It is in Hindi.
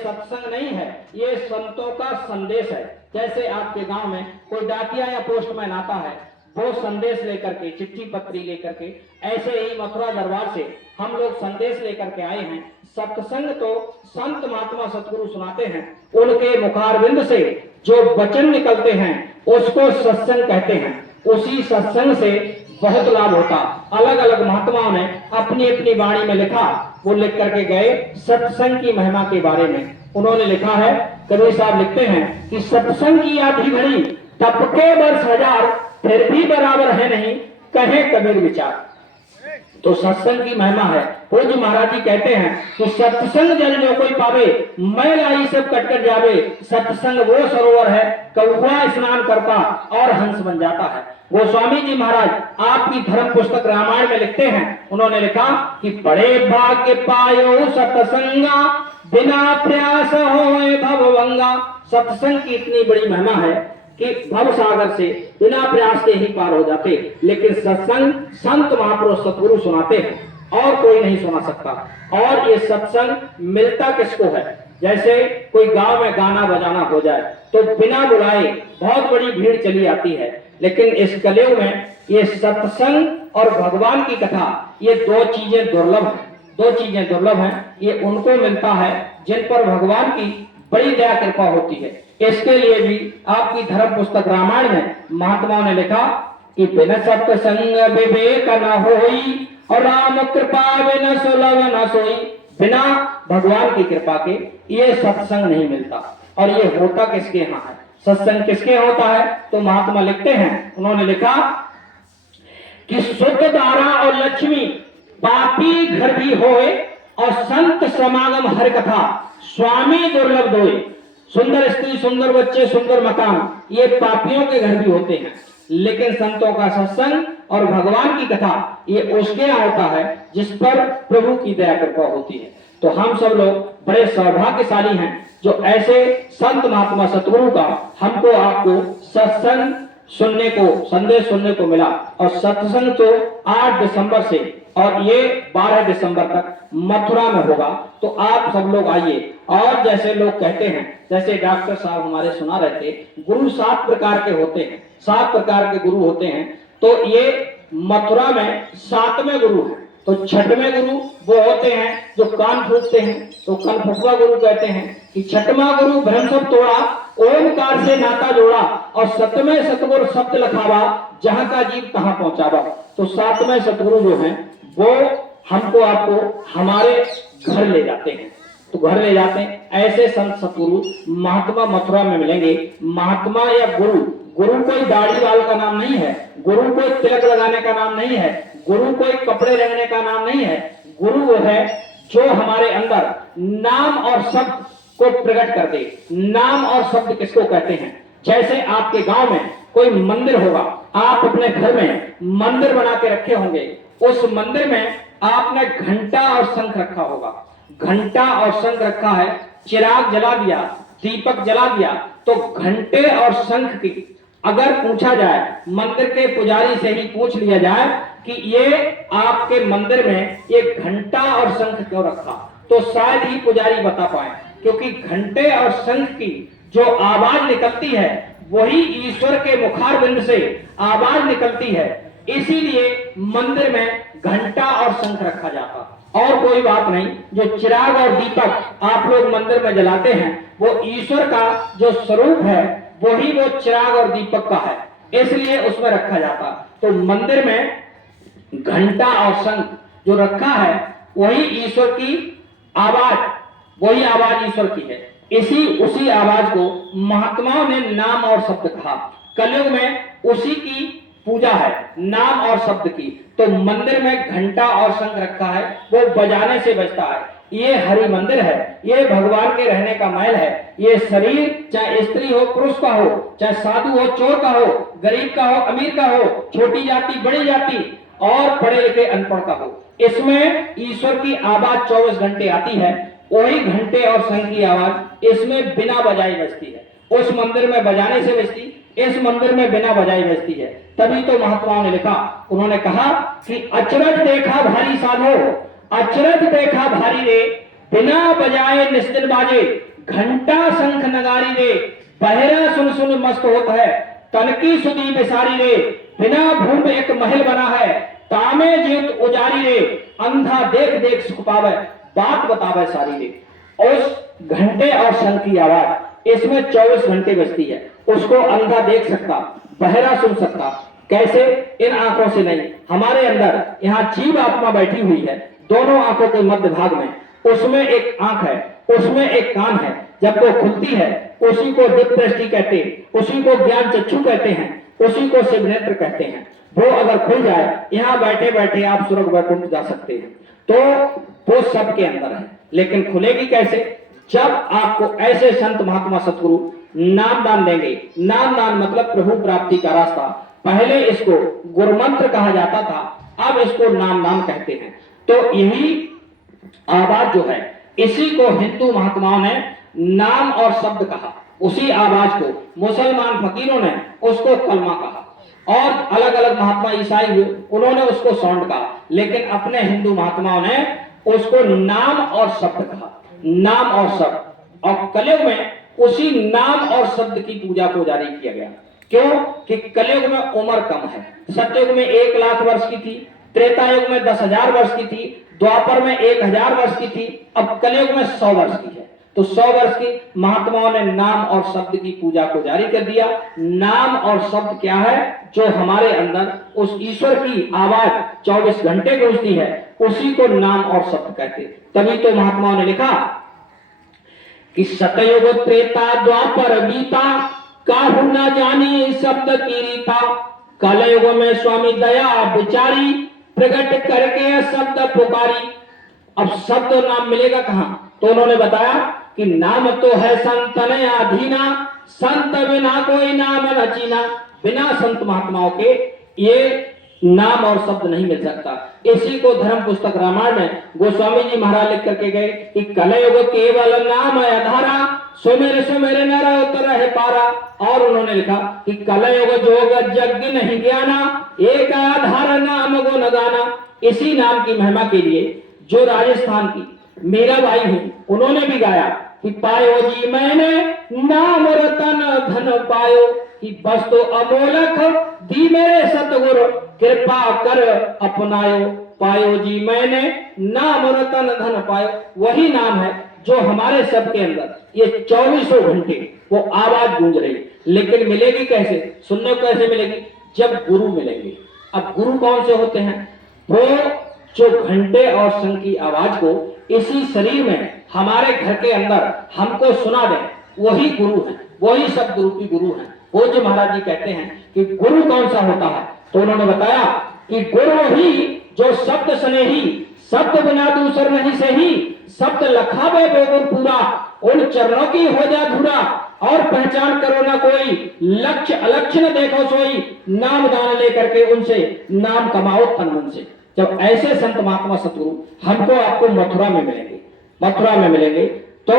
सत्संग नहीं है, ये संतों का संदेश है। जैसे आपके गांव में कोई डाकिया या पोस्टमैन आता है, वो संदेश लेकर के, चिट्ठी पत्री लेकर के, ऐसे ही मथुरा दरबार से हम लोग संदेश लेकर के आए हैं। सत्संग तो संत महात्मा सतगुरु सुनाते हैं, उनके मुखारविंद से जो वचन निकलते हैं उसको सत्संग कहते हैं। उसी सत्संग से बहुत लाभ होता। अलग अलग महात्माओं ने अपनी अपनी वाणी में लिखा, वो लिख करके गए सत्संग की महिमा के बारे में। उन्होंने लिखा है, कबीर साहब लिखते हैं कि सत्संग की आधी घड़ी टपके वर्ष हजार, फिर भी बराबर है नहीं कहे कबीर विचार। तो सत्संग की महिमा है। पूज्य महाराज जी कहते हैं कि सत्संग जल जो कोई पावे, मैल आई सब कटकर जावे। सत्संग वो सरोवर है, कौवा स्नान करता और हंस बन जाता है। गोस्वामी जी महाराज आपकी धर्म पुस्तक रामायण में लिखते हैं, उन्होंने लिखा कि बड़े भाग्य पायो सत्संगा, बिना प्रयास होए भवभंगा। सत्संग की इतनी बड़ी महिमा है कि भव सागर से बिना प्रयास के ही पार हो जाते। लेकिन सत्संग संत महापुरुष सतगुरु सुनाते हैं और कोई नहीं सुना सकता। और ये सत्संग मिलता किसको है? जैसे कोई गांव में गाना बजाना हो जाए तो बिना बुलाए बहुत बड़ी भीड़ चली आती है। लेकिन इस कलयुग में ये सत्संग और भगवान की कथा, ये दो चीजें दुर्लभ हैं। दो चीजें दुर्लभ हैं, ये उनको मिलता है जिन पर भगवान की बड़ी दया कृपा होती है। इसके लिए भी आपकी धर्म पुस्तक रामायण में महात्माओं ने लिखा कि बिन सत्संग विवेक न होई, और राम कृपा बिन सुलभ न सोई। बिना भगवान की कृपा के ये सत्संग नहीं मिलता। और ये होता किसके यहाँ है? सत्संग किसके होता है? तो महात्मा लिखते हैं, उन्होंने लिखा कि शुद्ध दारा और लक्ष्मी पापी घर भी होए, और संत समागम हर कथा स्वामी दुर्लभ दोए। सुंदर स्त्री, सुंदर बच्चे, सुंदर मकान, ये पापियों के घर भी होते हैं। लेकिन संतों का सत्संग और भगवान की कथा, ये उसके यहाँ होता है जिस पर प्रभु की दया कृपा होती है। तो हम सब लोग बड़े सौभाग्यशाली हैं जो ऐसे संत महात्मा सतगुरु का हमको आपको सत्संग सुनने को, संदेश सुनने को मिला। और सत्संग तो 8 दिसंबर से और ये 12 दिसंबर तक मथुरा में होगा। तो आप सब लोग आइए। और जैसे लोग कहते हैं, जैसे डॉक्टर साहब हमारे सुना रहे थे, गुरु 7 प्रकार के होते हैं, 7 प्रकार के गुरु होते हैं। तो ये मथुरा में 7वें गुरु है। तो 6वें गुरु वो होते हैं जो कान फूकते हैं, तो कान फुकवा गुरु कहते हैं। कि 6वां गुरु ब्रह्म सब तोड़ा, ओमकार से नाता जोड़ा, और 7वें सतगुरु शब्द लखावा, जहां का जीव कहां पहुंचावा। तो 7वें सतगुरु जो हैं वो हमको आपको हमारे घर ले जाते हैं। तो घर ले जाते हैं ऐसे संत सतगुरु महात्मा मथुरा में मिलेंगे। महात्मा या गुरु, गुरु कोई दाढ़ी वाल का नाम नहीं है, गुरु कोई तिलक लगाने का नाम नहीं है, गुरु कोई कपड़े रंगने का नाम नहीं है। गुरु वो है जो हमारे अंदर नाम और शब्द को प्रकट कर दे। नाम और शब्द किसको कहते हैं? जैसे आपके गांव में कोई मंदिर होगा, आप अपने घर में मंदिर बना के रखे होंगे, उस मंदिर में आपने घंटा और शंख रखा होगा। घंटा और शंख रखा है, चिराग जला दिया, दीपक जला दिया। तो घंटे और शंख की अगर पूछा जाए, मंदिर के पुजारी से ही पूछ लिया जाए कि ये आपके मंदिर में ये घंटा और शंख क्यों रखा, तो शायद ही पुजारी बता पाए। क्योंकि घंटे और शंख की जो आवाज निकलती है वही ईश्वर के मुखारविंद से आवाज निकलती है। इसीलिए मंदिर में घंटा और शंख रखा जाता। और कोई बात नहीं। जो चिराग और दीपक आप लोग मंदिर में जलाते हैं वो ईश्वर का जो स्वरूप है वही वो चिराग और दीपक का है, इसलिए उसमें रखा जाता। तो मंदिर में घंटा और शंख जो रखा है वही ईश्वर की आवाज, वही आवाज ईश्वर की है। उसी आवाज को महात्माओं ने नाम और शब्द कहा। कलयुग में उसी की पूजा है, नाम और शब्द की। तो मंदिर में घंटा और शंख रखा है, वो बजाने से बजता है। ये हरि मंदिर है, ये भगवान के रहने का महल है। ये शरीर चाहे स्त्री हो, पुरुष का हो, चाहे साधु हो, चोर का हो, गरीब का हो, अमीर का हो, छोटी जाति, बड़ी जाति, और पढ़े लिखे अनपढ़ का हो, इसमें ईश्वर की आवाज 24 घंटे आती है। वही घंटे और शंख की आवाज इसमें बिना बजाई बजती है। उस मंदिर में बजाने से बजती, इस मंदिर में बिना बजाई बजती है। तभी तो महात्माओं ने लिखा, उन्होंने कहा कि अचरज देखा भारी साधो, अचरज देखा भारी रे, बिना बजाए निस्दिन बाजे, घंटा शंख नगारी रे, बहरा सुन सुन मस्त होता है, तनकी सुधी बिसारी रे, बिना भूम एक महल बना है, तामे जीत उजारी रे, अंधा देख देख सुख पावे, बात बतावे सारी रे। उस घंटे और शंख की आवाज इसमें 24 घंटे बजती है, उसको अंधा देख सकता, बहरा सुन सकता, कैसे? इन आंखों से नहीं, हमारे अंदर यहाँ जीव आत्मा बैठी हुई है, दोनों आंखों के मध्य भाग में, उसमें एक आंख है, उसमें एक कान है, जब वो खुलती है उसी को दिव्य दृष्टि कहते हैं, उसी को ज्ञान चक्षु कहते हैं, उसी को शिव नेत्र कहते हैं। वो अगर खुल जाए, यहाँ बैठे बैठे आप स्वर्ग वैकुंठ जा सकते हैं। तो वो सबके अंदर है, लेकिन खुलेगी कैसे? जब आपको ऐसे संत महात्मा सतगुरु नाम दान देंगे। नाम दान मतलब प्रभु प्राप्ति का रास्ता। पहले इसको गुरुमंत्र कहा जाता था, अब इसको नाम दान कहते हैं। तो यही आवाज जो है, इसी को हिंदू महात्माओं ने नाम और शब्द कहा। उसी आवाज को मुसलमान फकीरों ने उसको कलमा कहा, और अलग अलग महात्मा ईसाई हुए, उन्होंने उसको साउंड कहा, लेकिन अपने हिंदू महात्माओं ने उसको नाम और शब्द कहा। नाम और शब्द, और कलयुग में उसी नाम और शब्द की पूजा को जारी किया गया। क्यों? कि कलयुग में उम्र कम है। सतयुग में 1 लाख वर्ष की थी, त्रेता युग में 10,000 वर्ष की थी, द्वापर में 1,000 वर्ष की थी, अब कलयुग में 100 वर्ष की है। तो 100 वर्ष की महात्माओं ने नाम और शब्द की पूजा को जारी कर दिया। नाम और शब्द क्या है? जो हमारे अंदर उस ईश्वर की आवाज 24 घंटे गूंजती है, उसी को नाम और शब्द कहते। तभी तो महात्माओं ने लिखा कि सतयुग त्रेता द्वापर बीता, काहू न जानी शब्द की रीता, कलयुग में स्वामी दया बिचारी, प्रकट करके शब्द पुकारी। अब शब्द और नाम मिलेगा कहां? तो उन्होंने बताया कि नाम तो है संतन अधीना, संत बिना कोई नाम न चीना। बिना संत महात्माओं के ये नाम और शब्द नहीं मिल सकता। इसी को धर्म पुस्तक रामायण में गोस्वामी जी महाराज लिख करके गए कि कलयुग केवल नाम आधारा, सुमेर सुमेर नर उतर है पारा। और उन्होंने लिखा कि कलयुग जोग यज्ञ नहीं ज्ञाना, एक आधार नाम गुण गाना। इसी नाम की महिमा के लिए जो राजस्थान की मीराबाई हुई, उन्होंने भी गाया कि पायो जी मैंने नाम रतन धन पायो, कि बस तो अमोलक दी मेरे सतगुरु, कृपा कर अपनायो। पायो जी मैंने नाम रतन धन पायो, वही नाम है जो हमारे सबके अंदर ये 24 घंटे वो आवाज गूंज रही। लेकिन मिलेगी कैसे? सुनने को कैसे मिलेगी? जब गुरु मिलेंगे। अब गुरु कौन से होते हैं? वो जो घंटे और शंख की आवाज को इसी शरीर में हमारे घर के अंदर हमको सुना दे, वही गुरु है, वही सब गुरु की गुरु है। वो जो महाराज जी कहते हैं कि गुरु कौन सा होता है, तो उन्होंने बताया कि गुरु ही जो शब्द स्नेही, शब्द बिना दूसर नहीं सही, शब्द लखावे बेगुर पूरा, उन चरणों की हो जा धुरा, और पहचान करो ना कोई, लक्ष्य अलक्ष्य न देखो सोई, नाम दान लेकर के उनसे नाम कमाओ तन मन से। जब ऐसे संत महात्मा सतगुरु हमको आपको मथुरा में मिलेंगे, मथुरा में मिलेंगे, तो